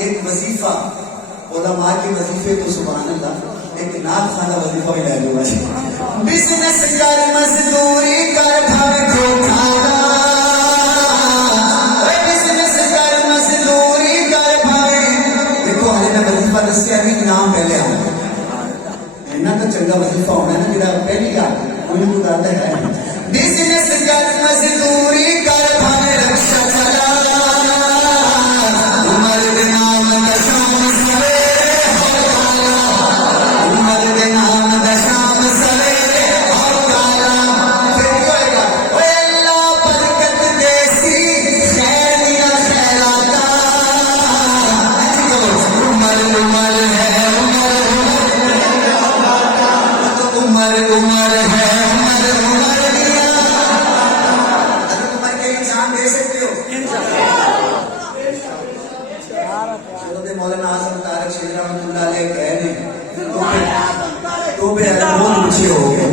एक वजीफा उलमा के वजीफे तो सुभान अल्लाह, एक नात खाना वजीफा भी ले लूंगा। बिजनेस कर मजदूरी कर भावे को खाना, बिजनेस कर मजदूरी कर भावे। देखो हले ना वजीफा दसिया भी नाम पहले आ इन्ना तो चंगा वजीफा होना है ना जेड़ा पहली आ कोई को आता है। बिजनेस कर मजदूरी कर भावे रक्षा चला, उमर दे नाम दा शाम सवेरे हो काला, उमर दे नाम दा शाम सवेरे हो काला। फिर होएगा ओए अल्लाह बरकत देसी खैर दिया खैराता। उमर उमर है उमर उमर उमर है उमर उमर दिया। अगर उमर के लिए जान दे सकते हो मौलाना आजम तारक शेख रहमतुल्लाह अलैह कह रहे तो बहुत ऊंचे हो गए,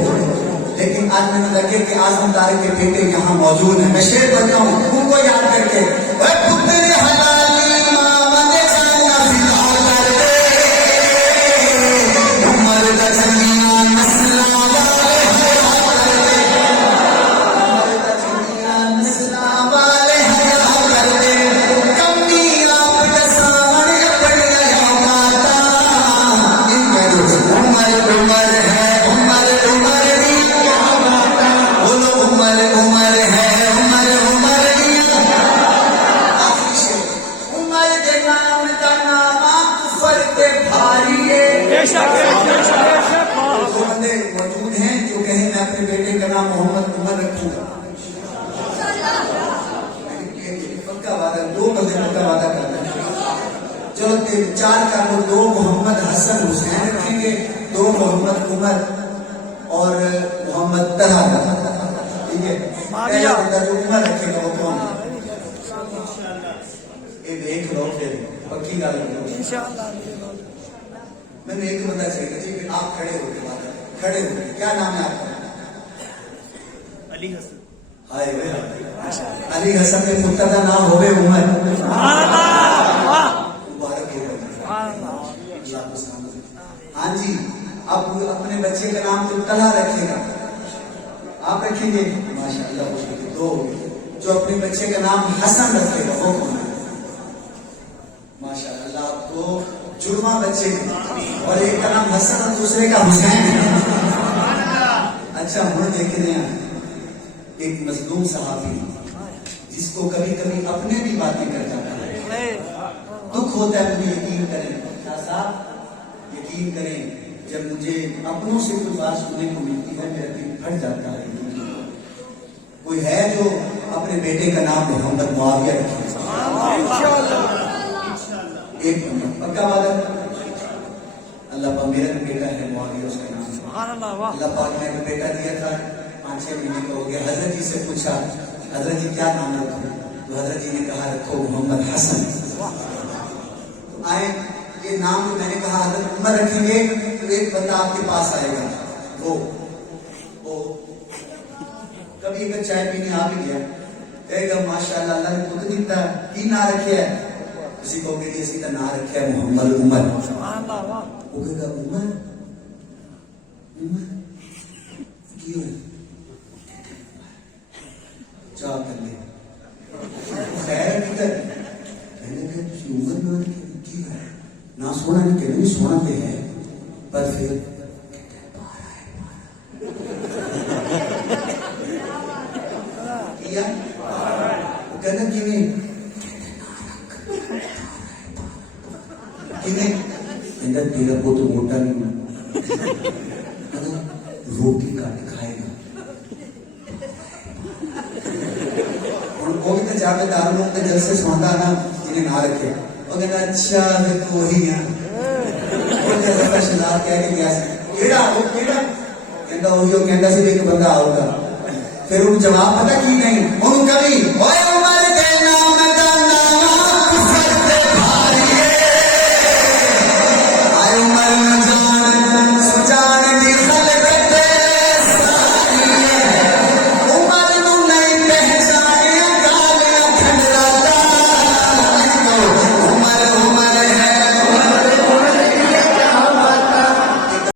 लेकिन आज मैंने लगे कि आजम तारक के बेटे यहाँ मौजूद है। मैं शेर बनता हूँ उनको याद करके, पुत्र हलाली मामद जाना फिदा कर दे, उमर का जमीना मसला वाले हया कर दे, उमर का जमीना मसला वाले हया कर दे। कमी आप दसान अपनी औकाता, उमर उमर है उमर उमर दिया, बोलो उमर उमर है उमर उमर दिया। उमर दे नाम का नामा कुफर के भारी है। तो बंदे मौजूद हैं जो कहें मैं अपने बेटे का नाम मोहम्मद उमर रखूंगा। पक्का वादा, दो बंदे पक्का वादा करते हैं। चलो 3-4 का लो, 2 मोहम्मद हसन हुसैन रखेंगे, 2 मोहम्मद उमर और मोहम्मद तलहा, ठीक है। पहला बंदा जो उमर रखेगा वो कौन है? ये देख लो फिर पक्की गल इंशाअल्लाह। मैंने एक बंदा चाहिए जी, आप खड़े होके बात खड़े हो, क्या नाम है आपका? अली हसन। हाय वे अली हसन के पुत्र का नाम होवे उमर। हाँ जी, आप अपने बच्चे का नाम तो तलहा रखेगा, आप रखेंगे माशाअल्लाह। तो जो अपने बच्चे का नाम हसन रखेगा वो कौन है? माशाअल्लाह, आपको जुर्मा बच्चे और एक का नाम हसन और दूसरे का हुसैन है। अच्छा, हम देख रहे हैं एक मजलूम सहाबी जिसको कभी कभी अपने भी बातें कर जाता है, दुख होता है। मुझे यकीन करें क्या साहब, यकीन करें जब मुझे अपनों से कुछ बात सुनने को मिलती है मेरा दिल फट जाता है। कोई है जो अपने बेटे का नाम मोहम्मद मुआविया रखे? एक पक्का वादा। अल्लाह पाक मेरा भी बेटा है मुआविया, उसका नाम अल्लाह पाक ने बेटा दिया था, 5-6 महीने का हो गया। हजरत जी से पूछा, हजरत जी क्या नाम रखूं? तो हजरत जी ने कहा रखो मोहम्मद हसन। तो आए ये नाम तो मैंने कहा हजरत उमर रखेंगे, तो एक बंदा आपके पास आएगा, वो कभी अगर चाय पीने आ भी गया कहेगा माशाअल्लाह अल्लाह ने खुद दिता की ना रखे है, किसी को कहेगी सीधा ना रखे है मोहम्मद उमर। वो कहेगा उमर उमर क्यों चाह कर ले खैर किधर उमर ना सोना नहीं कहते भी सोना पे है, पर फिर कहना किमें तेरा पुत्र मोटा नहीं रोटी काट खाएगा। वो भी तो जाके दारू लोग के जलसे सोता ना इन्हें ना रखे। वो कहना अच्छा तो वही है शहजाद कह के गया केड़ा वो केड़ा कहता वही कहता सी एक बंदा आऊगा। फिर उन जवाब पता की नहीं उन कभी